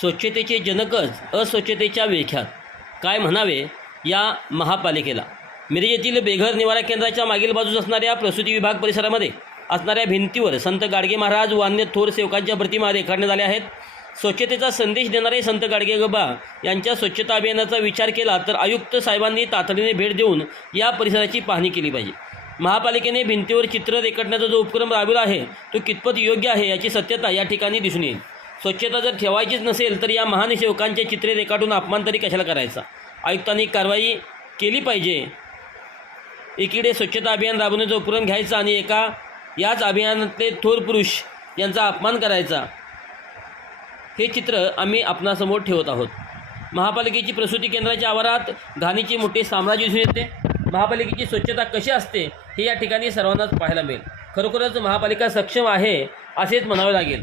स्वच्छतेचे जनकच अस्वच्छतेच्या विळख्यात, काय म्हणावे या महापालिकेला। मिरज येथील बेघर निवारा केंद्राच्या मागील बाजूस असणाऱ्या प्रसूती विभाग परिसरामध्ये असणाऱ्या भिंतीवर संत गाडगे महाराज व अन्य थोर सेवकांच्या प्रतिमा रेखाटण्यात आल्या आहेत। स्वच्छतेचा संदेश देणारे संत गाडगेबाबा यांच्या स्वच्छता अभियानाचा विचार केला तर आयुक्त साहेबांनी तातडीने भेट देऊन या परिसराची पाहणी केली पाहिजे। महापालिकेने भिंतीवर चित्र रेखाटण्याचा जो उपक्रम राबविला आहे तो कितपत योग्य आहे याची सत्यता या ठिकाणी दिसून येईल। स्वच्छता जर ठेवायचीच नसेल तर या महान सेवकांचे चित्रे रेखाटून अपमान तरी कशाला करायचा। आयुक्तांनी कारवाई केली पाहिजे। एकीकडे स्वच्छता अभियान राबवण्याचा उपक्रम घ्यायचा आणि याच अभियानातले थोर पुरुष यांचा अपमान करायचा, हे चित्र आम्ही आपणासमोर ठेवत आहोत। महापालिकेची प्रसूती केंद्राच्या आवारात घाणीची मोठे साम्राज्य दिसून येते। महापालिकेची स्वच्छता कशी असते हे या ठिकाणी सर्वांनाच पाहायला मिळेल। खरोखरच महापालिका सक्षम आहे असेच म्हणावे लागेल।